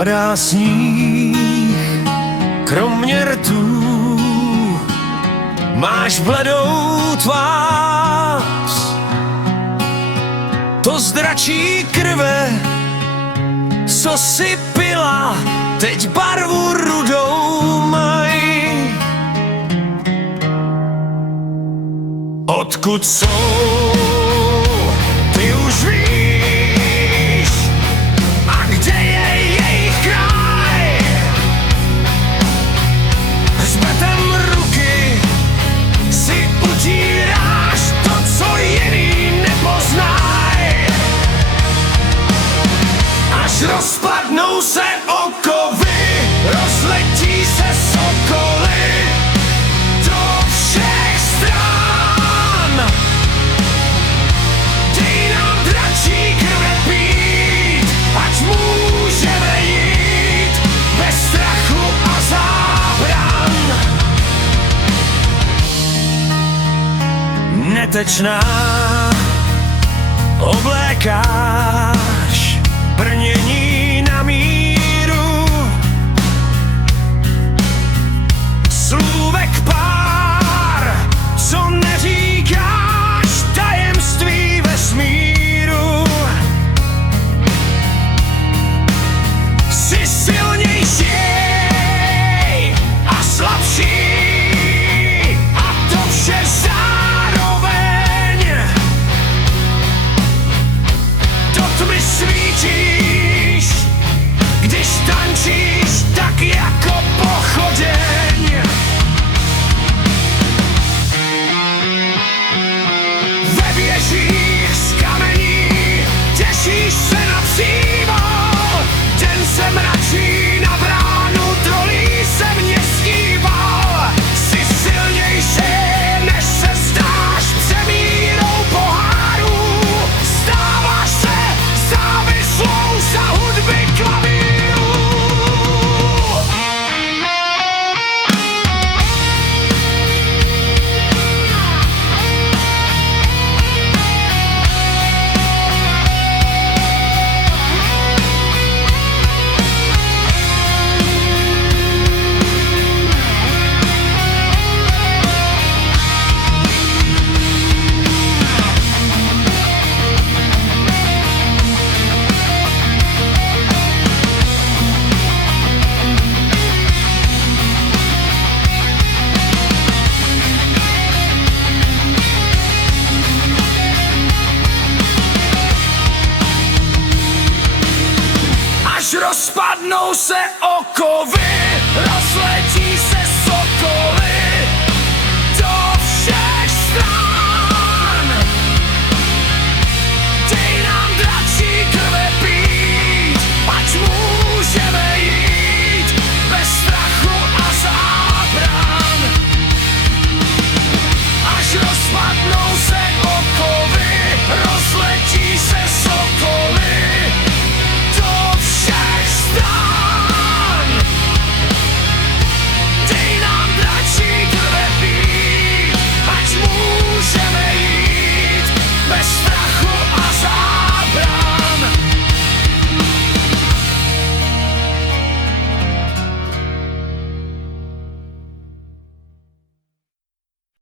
Padá sníh, kromě rtů, máš bledou tvář. To z dračí krve, co si pila, teď barvu rudou maj. Odkud jsou, ty už víš, a kde je jejich kraj? Hřbetem ruky si utíráš to, co jiný nepoznaj. Až rozpadnou se okovy, rozletí se sokoly do všech stran. Dej nám dračí krve pít, ať můžeme jít bez strachu a zábran. Netečná oblékáš brnění na míru, slůvek pár, co neříkáš, tajemství vesmíru. Jsi silnější a slabší, a to vše zároveň. Do tmy svítíš, když tančíš tak jako pochodeň. Ve věžích z kamení těšíš se na příval. Den se mračí, na bránu trolí se v ně skýval. Jsi silnější, než se zdáš přemírou pohárů. Stáváš se závislou za hudby klavíru. Až rozpadnou se okovy, rozletí